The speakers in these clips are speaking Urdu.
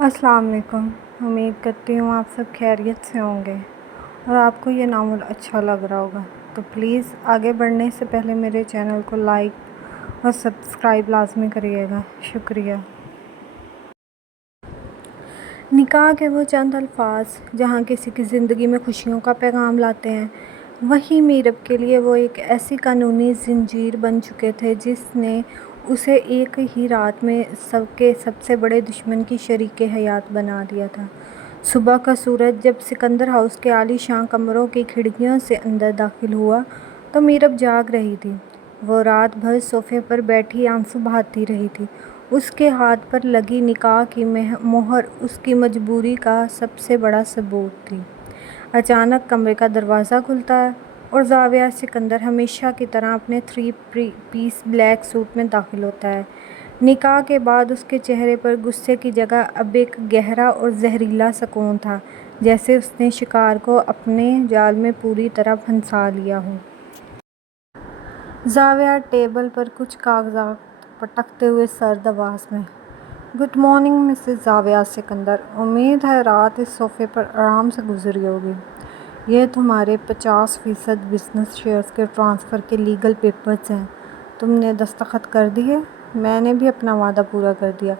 السلام علیکم۔ امید کرتی ہوں آپ سب خیریت سے ہوں گے اور آپ کو یہ ناول اچھا لگ رہا ہوگا، تو پلیز آگے بڑھنے سے پہلے میرے چینل کو لائک اور سبسکرائب لازمی کریے گا۔ شکریہ۔ نکاح کے وہ چند الفاظ جہاں کسی کی زندگی میں خوشیوں کا پیغام لاتے ہیں، وہیں میرب کے لیے وہ ایک ایسی قانونی زنجیر بن چکے تھے جس نے اسے ایک ہی رات میں سب سے بڑے دشمن کی شریک حیات بنا دیا تھا۔ صبح کا سورج جب سکندر ہاؤس کے عالی شان کمروں کی کھڑکیوں سے اندر داخل ہوا تو میرب جاگ رہی تھی۔ وہ رات بھر صوفے پر بیٹھی آنسو بہاتی رہی تھی۔ اس کے ہاتھ پر لگی نکاح کی مہر اس کی مجبوری کا سب سے بڑا ثبوت تھی۔ اچانک کمرے کا دروازہ کھلتا ہے اور زاویہ سکندر ہمیشہ کی طرح اپنے 3 پیس بلیک سوٹ میں داخل ہوتا ہے۔ نکاح کے بعد اس کے چہرے پر غصے کی جگہ اب ایک گہرا اور زہریلا سکون تھا، جیسے اس نے شکار کو اپنے جال میں پوری طرح پھنسا لیا ہو۔ زاویہ ٹیبل پر کچھ کاغذات پٹکتے ہوئے سرد آواز میں، گڈ مارننگ مسز زاویہ سکندر، امید ہے رات اس صوفے پر آرام سے گزری ہوگی۔ یہ تمہارے 50% بزنس شیئرز کے ٹرانسفر کے لیگل پیپرز ہیں۔ تم نے دستخط کر دیے؟ میں نے بھی اپنا وعدہ پورا کر دیا۔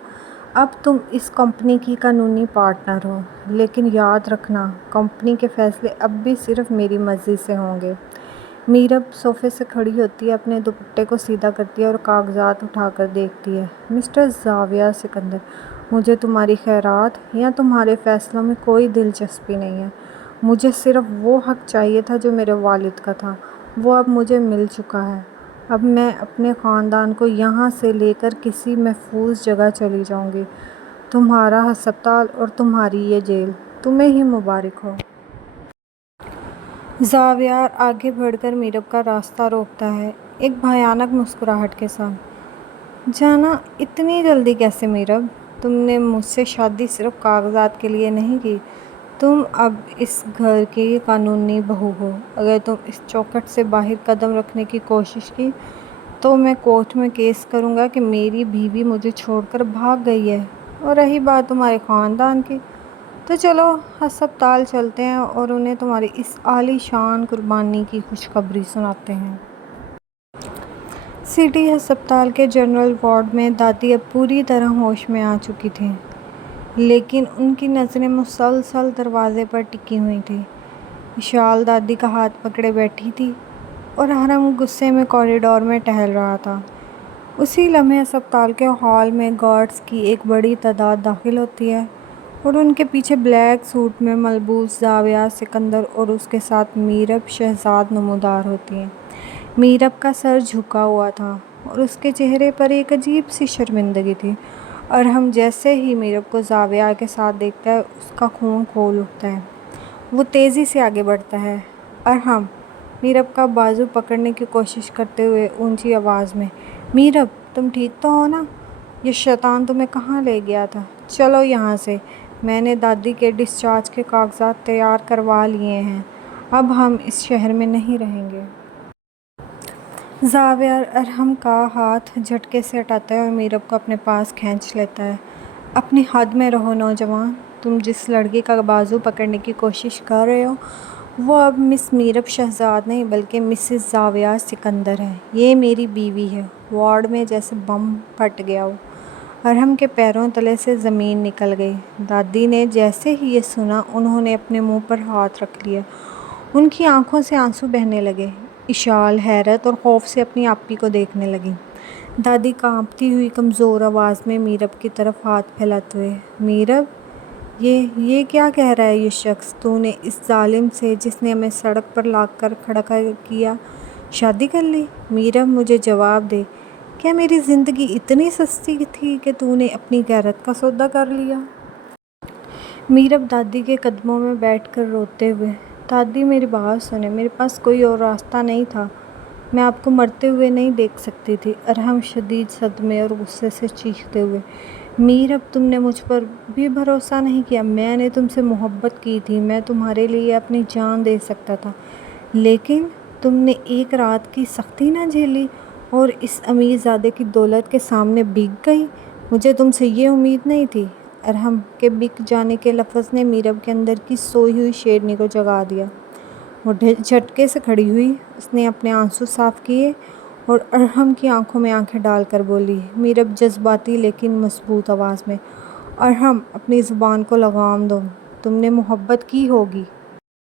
اب تم اس کمپنی کی قانونی پارٹنر ہو، لیکن یاد رکھنا کمپنی کے فیصلے اب بھی صرف میری مرضی سے ہوں گے۔ میرب صوفے سے کھڑی ہوتی ہے، اپنے دوپٹے کو سیدھا کرتی ہے اور کاغذات اٹھا کر دیکھتی ہے۔ مسٹر زاویہ سکندر، مجھے تمہاری خیرات یا تمہارے فیصلوں میں کوئی دلچسپی نہیں ہے۔ مجھے صرف وہ حق چاہیے تھا جو میرے والد کا تھا، وہ اب مجھے مل چکا ہے۔ اب میں اپنے خاندان کو یہاں سے لے کر کسی محفوظ جگہ چلی جاؤں گی۔ تمہارا ہسپتال اور تمہاری یہ جیل تمہیں ہی مبارک ہو۔ زاویہ آگے بڑھ کر میرب کا راستہ روکتا ہے، ایک بھیانک مسکراہٹ کے ساتھ۔ جانا اتنی جلدی کیسے میرب؟ تم نے مجھ سے شادی صرف کاغذات کے لیے نہیں کی، تم اب اس گھر کی قانونی بہو ہو۔ اگر تم اس چوکھٹ سے باہر قدم رکھنے کی کوشش کی تو میں کورٹ میں کیس کروں گا کہ میری بیوی مجھے چھوڑ کر بھاگ گئی ہے۔ اور رہی بات تمہارے خاندان کی، تو چلو ہسپتال چلتے ہیں اور انہیں تمہاری اس عالی شان قربانی کی خوشخبری سناتے ہیں۔ سٹی ہسپتال کے جنرل وارڈ میں دادی اب پوری طرح ہوش میں آ چکی تھیں، لیکن ان کی نظریں مسلسل دروازے پر ٹکی ہوئی تھیں۔ اشال دادی کا ہاتھ پکڑے بیٹھی تھی اور ارحم غصے میں کوریڈور میں ٹہل رہا تھا۔ اسی لمحے ہسپتال کے ہال میں گارڈز کی ایک بڑی تعداد داخل ہوتی ہے اور ان کے پیچھے بلیک سوٹ میں ملبوس زاویہ سکندر اور اس کے ساتھ میرب شہزاد نمودار ہوتی ہیں۔ میرب کا سر جھکا ہوا تھا اور اس کے چہرے پر ایک عجیب سی شرمندگی تھی۔ ارحم جیسے ہی میرب کو زاویہ کے ساتھ دیکھتا ہے اس کا خون کھول اٹھتا ہے۔ وہ تیزی سے آگے بڑھتا ہے۔ ارحم میرب کا بازو پکڑنے کی کوشش کرتے ہوئے اونچی آواز میں، میرب تم ٹھیک تو ہو نا؟ یہ شیطان تمہیں کہاں لے گیا تھا؟ چلو یہاں سے، میں نے دادی کے ڈسچارج کے کاغذات تیار کروا لیے ہیں، اب ہم اس شہر میں نہیں رہیں گے۔ زاویہ ارحم کا ہاتھ جھٹکے سے ہٹاتا ہے اور میرب کو اپنے پاس کھینچ لیتا ہے۔ اپنی حد میں رہو نوجوان، تم جس لڑکی کا بازو پکڑنے کی کوشش کر رہے ہو وہ اب مس میرب شہزاد نہیں بلکہ مسز زاویہ سکندر ہے۔ یہ میری بیوی ہے۔ وارڈ میں جیسے بم پھٹ گیا ہو۔ ارحم کے پیروں تلے سے زمین نکل گئی۔ دادی نے جیسے ہی یہ سنا انہوں نے اپنے منہ پر ہاتھ رکھ لیا، ان کی آنکھوں سے آنسو بہنے لگے۔ اشال حیرت اور خوف سے اپنی آپی کو دیکھنے لگی۔ دادی کانپتی ہوئی کمزور آواز میں میرب کی طرف ہاتھ پھیلاتے ہوئے، میرب یہ کیا کہہ رہا ہے یہ شخص؟ تو نے اس ظالم سے جس نے ہمیں سڑک پر لا کر کھڑا کیا شادی کر لی؟ میرب مجھے جواب دے، کیا میری زندگی اتنی سستی تھی کہ تو نے اپنی غیرت کا سودا کر لیا؟ میرب دادی کے قدموں میں بیٹھ کر روتے ہوئے، دادی میری بات سنیں، میرے پاس کوئی اور راستہ نہیں تھا، میں آپ کو مرتے ہوئے نہیں دیکھ سکتی تھی۔ ارحم شدید صدمے اور غصے سے چیختے ہوئے، میرب تم نے مجھ پر بھی بھروسہ نہیں کیا، میں نے تم سے محبت کی تھی، میں تمہارے لیے اپنی جان دے سکتا تھا، لیکن تم نے ایک رات کی سختی نہ جھیلی اور اس امیر زادے کی دولت کے سامنے بک گئی۔ مجھے تم سے یہ امید نہیں تھی۔ ارحم کے بک جانے کے لفظ نے میرب کے اندر کی سوئی ہوئی شیرنی کو جگا دیا۔ وہ جھٹکے سے کھڑی ہوئی، اس نے اپنے آنسو صاف کیے اور ارحم کی آنکھوں میں آنکھیں ڈال کر بولی، میرب جذباتی لیکن مضبوط آواز میں، ارحم اپنی زبان کو لگام دو، تم نے محبت کی ہوگی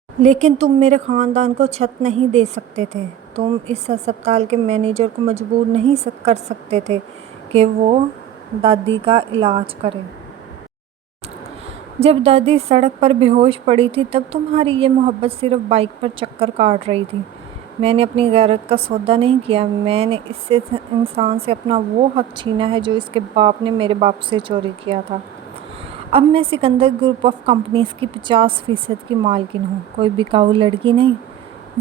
لیکن تم میرے خاندان کو چھت نہیں دے سکتے تھے، تم اس ہسپتال کے مینیجر کو مجبور نہیں کر سکتے تھے کہ وہ دادی کا علاج کرے۔ جب دادی سڑک پر بے ہوش پڑی تھی تب تمہاری یہ محبت صرف بائک پر چکر کاٹ رہی تھی۔ میں نے اپنی غیرت کا سودا نہیں کیا، میں نے اس انسان سے اپنا وہ حق چھینا ہے جو اس کے باپ نے میرے باپ سے چوری کیا تھا۔ اب میں سکندر گروپ آف کمپنیز کی 50% کی مالکن ہوں، کوئی بکاؤ لڑکی نہیں۔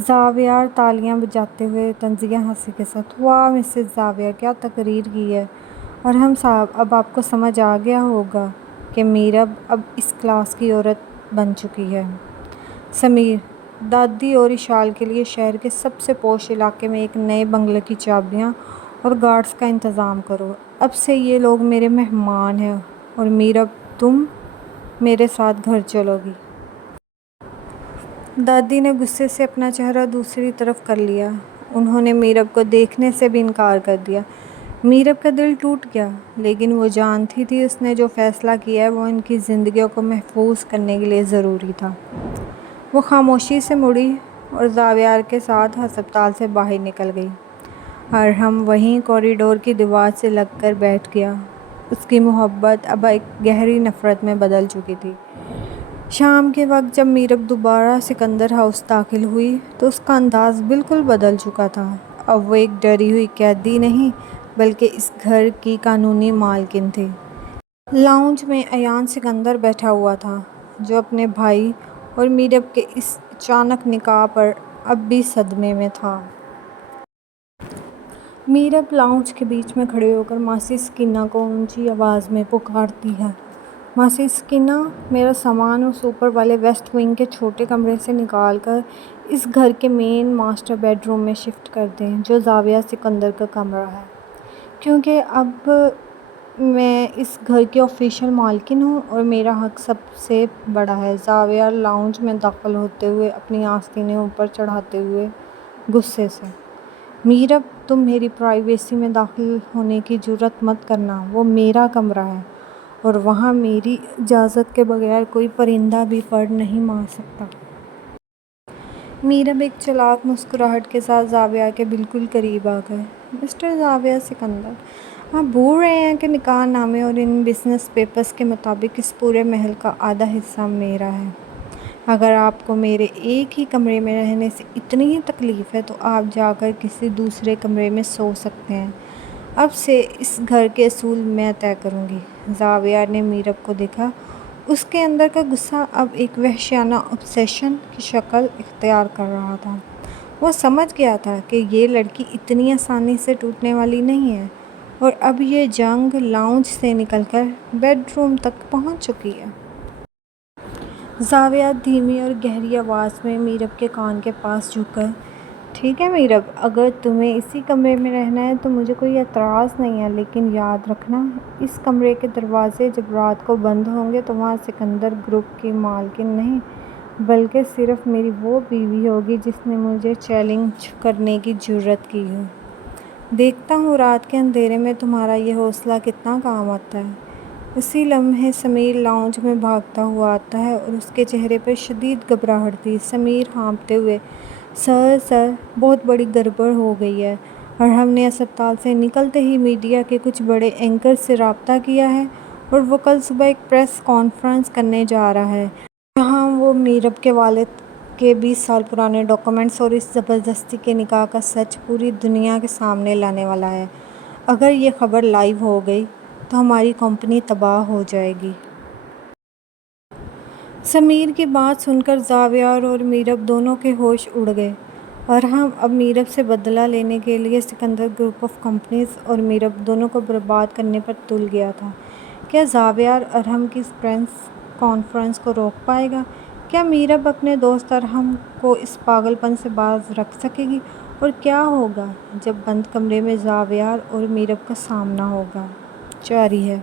زاویار تالیاں بجاتے ہوئے طنزیہ ہنسی کے ساتھ، واہ مسز زاویہ، کیا تقریر کی ہے۔ ارحم صاحب، اب آپ کو سمجھ آ گیا ہوگا کہ میرب اب اس کلاس کی عورت بن چکی ہے۔ سمیر، دادی اور اشال کے لیے شہر کے سب سے پوش علاقے میں ایک نئے بنگلے کی چابیاں اور گارڈز کا انتظام کرو۔ اب سے یہ لوگ میرے مہمان ہیں اور میرب تم میرے ساتھ گھر چلو گی۔ دادی نے غصے سے اپنا چہرہ دوسری طرف کر لیا۔ انہوں نے میرب کو دیکھنے سے بھی انکار کر دیا۔ میرب کا دل ٹوٹ گیا، لیکن وہ جانتی تھی اس نے جو فیصلہ کیا ہے وہ ان کی زندگیوں کو محفوظ کرنے کے لیے ضروری تھا۔ وہ خاموشی سے مڑی اور زاویار کے ساتھ ہسپتال سے باہر نکل گئی۔ ارحم وہیں کوریڈور کی دیوار سے لگ کر بیٹھ گیا۔ اس کی محبت اب ایک گہری نفرت میں بدل چکی تھی۔ شام کے وقت جب میرب دوبارہ سکندر ہاؤس داخل ہوئی تو اس کا انداز بالکل بدل چکا تھا۔ اب وہ ایک ڈری ہوئی قیدی نہیں بلکہ اس گھر کی قانونی مالکن تھی۔ لاؤنج میں ایان سکندر بیٹھا ہوا تھا، جو اپنے بھائی اور میرب کے اس اچانک نکاح پر اب بھی صدمے میں تھا۔ میرب لاؤنج کے بیچ میں کھڑی ہو کر ماسی سکینہ کو اونچی آواز میں پکارتی ہے، ماسی سکینہ، میرا سامان اس اوپر والے ویسٹ ونگ کے چھوٹے کمرے سے نکال کر اس گھر کے مین ماسٹر بیڈ روم میں شفٹ کر دیں جو زاویہ سکندر کا کمرہ ہے، کیونکہ اب میں اس گھر کی آفیشیل مالکن ہوں اور میرا حق سب سے بڑا ہے۔ زاویہ لاؤنج میں داخل ہوتے ہوئے اپنی آستینیں اوپر چڑھاتے ہوئے غصے سے، میرب تم میری پرائیویسی میں داخل ہونے کی جرات مت کرنا، وہ میرا کمرہ ہے اور وہاں میری اجازت کے بغیر کوئی پرندہ بھی پر نہیں مار سکتا۔ میرب ایک چالاک مسکراہٹ کے ساتھ زاویہ کے بالکل قریب آ گئے، مسٹر زاویہ سکندر، آپ بھول رہے ہیں کہ نکاح نامے اور ان بزنس پیپرز کے مطابق اس پورے محل کا آدھا حصہ میرا ہے۔ اگر آپ کو میرے ایک ہی کمرے میں رہنے سے اتنی ہی تکلیف ہے تو آپ جا کر کسی دوسرے کمرے میں سو سکتے ہیں، اب سے اس گھر کے اصول میں طے کروں گی۔ زاویہ نے میرب کو دیکھا، اس کے اندر کا غصہ اب ایک وحشیانہ obsession کی شکل اختیار کر رہا تھا۔ وہ سمجھ گیا تھا کہ یہ لڑکی اتنی آسانی سے ٹوٹنے والی نہیں ہے اور اب یہ جنگ لاؤنج سے نکل کر بیڈ روم تک پہنچ چکی ہے۔ زاویہ دھیمی اور گہری آواز میں میرب کے کان کے پاس جھک کر، ٹھیک ہے میرب، اگر تمہیں اسی کمرے میں رہنا ہے تو مجھے کوئی اعتراض نہیں ہے، لیکن یاد رکھنا اس کمرے کے دروازے جب رات کو بند ہوں گے تو وہاں سکندر گروپ کی مالکن نہیں بلکہ صرف میری وہ بیوی ہوگی جس نے مجھے چیلنج کرنے کی جرات کی ہو۔ دیکھتا ہوں رات کے اندھیرے میں تمہارا یہ حوصلہ کتنا کام آتا ہے۔ اسی لمحے سمیر لاؤنج میں بھاگتا ہوا آتا ہے اور اس کے چہرے پر شدید گھبراہٹ تھی۔ سمیر ہانپتے ہوئے، سر، بہت بڑی گڑبڑ ہو گئی ہے۔ ارحم نے ہسپتال سے نکلتے ہی میڈیا کے کچھ بڑے اینکرز سے رابطہ کیا ہے اور وہ کل صبح ایک پریس کانفرنس کرنے جا رہا ہے جہاں وہ میرب کے والد کے 20 سال پرانے ڈاکومنٹس اور اس زبردستی کے نکاح کا سچ پوری دنیا کے سامنے لانے والا ہے۔ اگر یہ خبر لائیو ہو گئی تو ہماری کمپنی تباہ ہو جائے گی۔ سمیر کی بات سن کر زاویہ اور میرب دونوں کے ہوش اڑ گئے۔ ارحم اب میرب سے بدلہ لینے کے لیے سکندر گروپ آف کمپنیز اور میرب دونوں کو برباد کرنے پر تل گیا تھا۔ کیا زاویہ ارحم کی اس پریس کانفرنس کو روک پائے گا؟ کیا میرب اپنے دوست ارحم کو اس پاگل پن سے باز رکھ سکے گی؟ اور کیا ہوگا جب بند کمرے میں زاویہ اور میرب کا سامنا ہوگا؟ جاری ہے۔